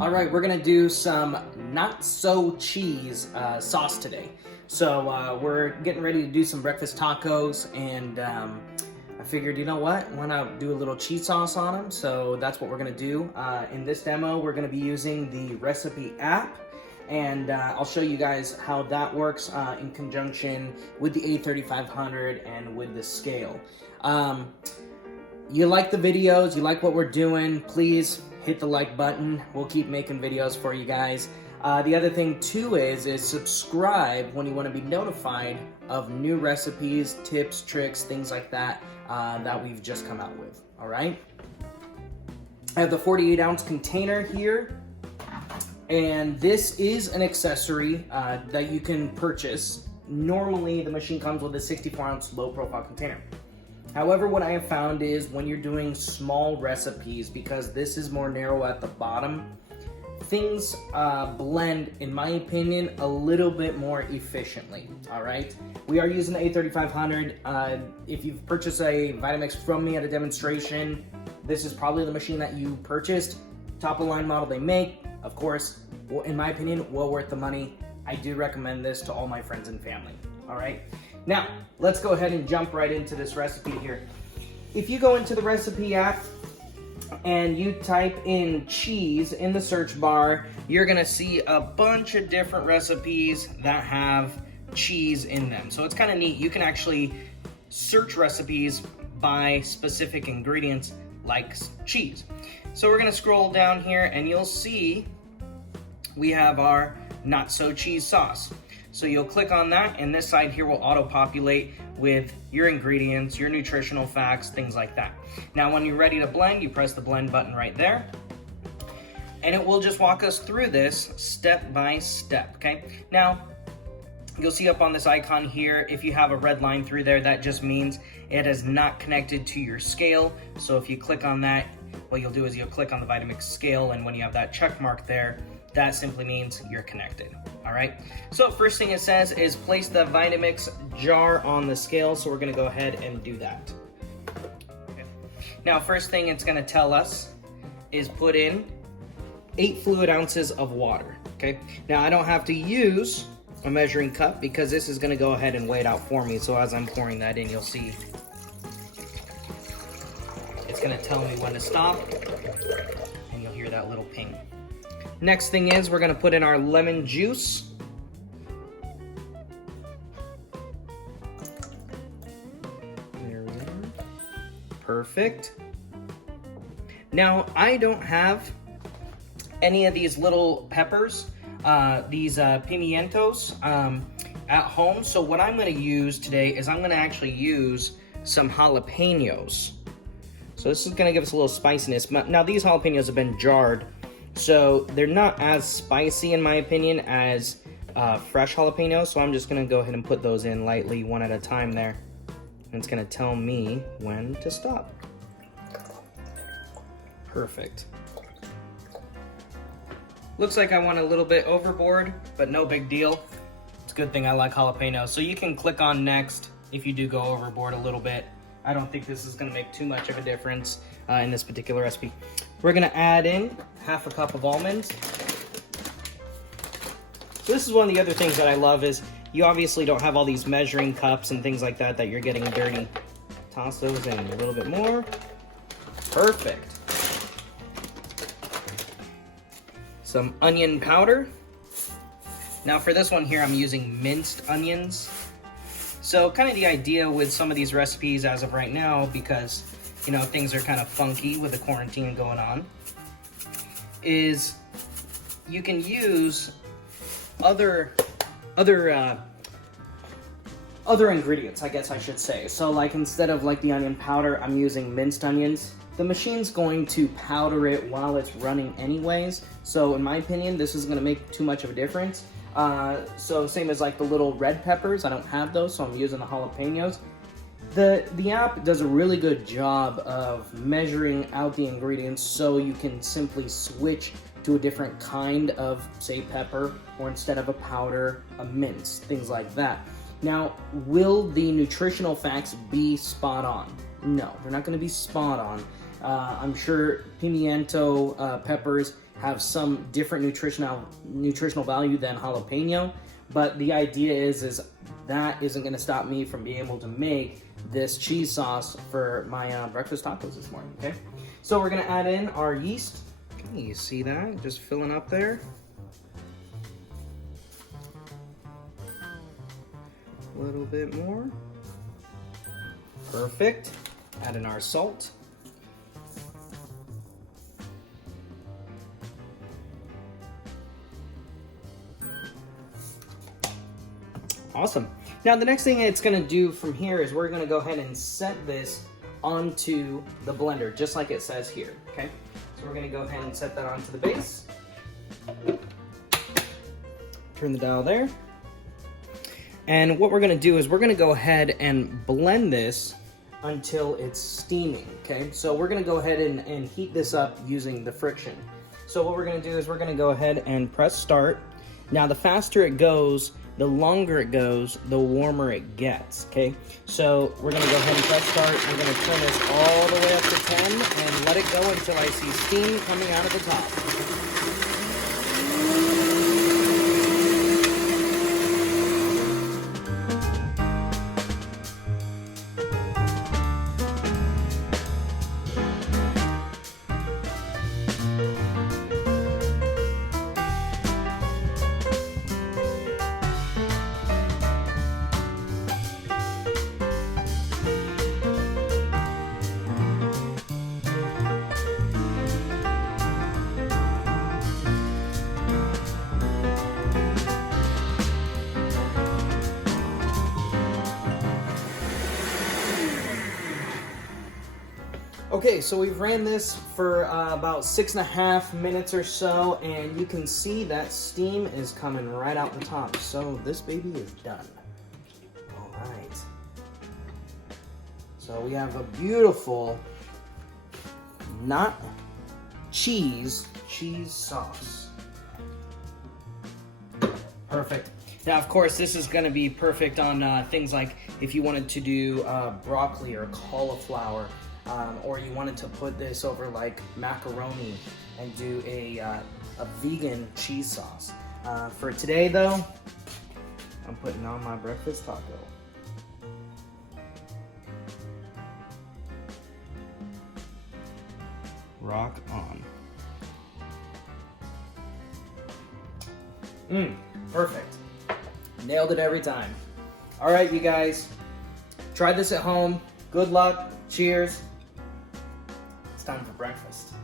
All right, we're gonna do some not so cheese sauce today. So we're getting ready to do some breakfast tacos, and I figured, you know what, why not do a little cheese sauce on them? So that's what we're gonna do. In this demo, we're gonna be using the recipe app, and I'll show you guys how that works in conjunction with the A3500 and with the scale. You like the videos, you like what we're doing, please hit the like button. We'll keep making videos for you guys. The other thing too is subscribe when you want to be notified of new recipes, tips, tricks, things like that that we've just come out with. All right. I have the 48-ounce container here, and this is an accessory that you can purchase. Normally, the machine comes with a 64-ounce low-profile container. However, what I have found is when you're doing small recipes, because this is more narrow at the bottom, things blend, in my opinion, a little bit more efficiently, all right? We are using the A3500. If you've purchased a Vitamix from me at a demonstration, this is probably the machine that you purchased. Top of the line model they make, of course, in my opinion, well worth the money. I do recommend this to all my friends and family, all right? Now, let's go ahead and jump right into this recipe here. If you go into the recipe app and you type in cheese in the search bar, you're gonna see a bunch of different recipes that have cheese in them. So it's kind of neat. You can actually search recipes by specific ingredients like cheese. So we're gonna scroll down here and you'll see we have our not so cheese sauce. So you'll click on that, and this side here will auto-populate with your ingredients, your nutritional facts, things like that. Now, when you're ready to blend, you press the blend button right there, and it will just walk us through this step by step, okay? Now, you'll see up on this icon here, if you have a red line through there, that just means it is not connected to your scale. So if you click on that, what you'll do is you'll click on the Vitamix scale, and when you have that check mark there, that simply means you're connected. All right, so first thing it says is place the Vitamix jar on the scale, so we're gonna go ahead and do that. Okay. Now, first thing it's gonna tell us is put in 8 fluid ounces of water, okay? Now, I don't have to use a measuring cup because this is gonna go ahead and weigh it out for me, so as I'm pouring that in, you'll see it's gonna tell me when to stop, and you'll hear that little ping. Next thing is we're gonna put in our lemon juice. There we are. Perfect. Now, I don't have any of these little peppers, these pimientos at home. So what I'm gonna use today is I'm gonna actually use some jalapeños. So this is gonna give us a little spiciness. Now, these jalapeños have been jarred, so they're not as spicy, in my opinion, as fresh jalapenos. So I'm just gonna go ahead and put those in lightly, one at a time there. And it's gonna tell me when to stop. Perfect. Looks like I went a little bit overboard, but no big deal. It's a good thing I like jalapenos. So you can click on next if you do go overboard a little bit. I don't think this is gonna make too much of a difference in this particular recipe. We're gonna add in half a cup of almonds. So this is one of the other things that I love is you obviously don't have all these measuring cups and things like that that you're getting dirty. Toss those in a little bit more. Perfect. Some onion powder. Now for this one here, I'm using minced onions. So kind of the idea with some of these recipes as of right now, because you know things are kind of funky with the quarantine going on, is you can use other ingredients, I guess I should say. So like instead of like the onion powder, I'm using minced onions. The machine's going to powder it while it's running anyways. So in my opinion, this is gonna make too much of a difference. So same as like the little red peppers, I don't have those, so I'm using the jalapenos. The app does a really good job of measuring out the ingredients so you can simply switch to a different kind of, say, pepper, or instead of a powder, a mince, things like that. Now, will the nutritional facts be spot on? No, they're not going to be spot on. I'm sure pimiento peppers have some different nutritional value than jalapeno, but the idea is that isn't going to stop me from being able to make this cheese sauce for my breakfast tacos this morning, okay? So we're going to add in our yeast. You see that? Just filling up there. A little bit more. Perfect. Add in our salt. Awesome. Now the next thing it's going to do from here is we're going to go ahead and set this onto the blender, just like it says here, okay? So we're going to go ahead and set that onto the base. Turn the dial there. And what we're going to do is we're going to go ahead and blend this until it's steaming, okay? So we're going to go ahead and heat this up using the friction. So what we're going to do is we're going to go ahead and press start. Now the faster it goes, the longer it goes, the warmer it gets, okay? So we're gonna go ahead and press start. We're gonna turn this all the way up to 10 and let it go until I see steam coming out of the top. Okay, so we've ran this for about 6.5 minutes or so, and you can see that steam is coming right out the top. So this baby is done. All right. So we have a beautiful, not cheese sauce. Perfect. Now, of course, this is going to be perfect on things like if you wanted to do broccoli or cauliflower. Or you wanted to put this over like macaroni and do a vegan cheese sauce. For today though, I'm putting on my breakfast taco. Rock on. Perfect. Nailed it every time. All right, you guys, try this at home. Good luck. Cheers. It's time for breakfast.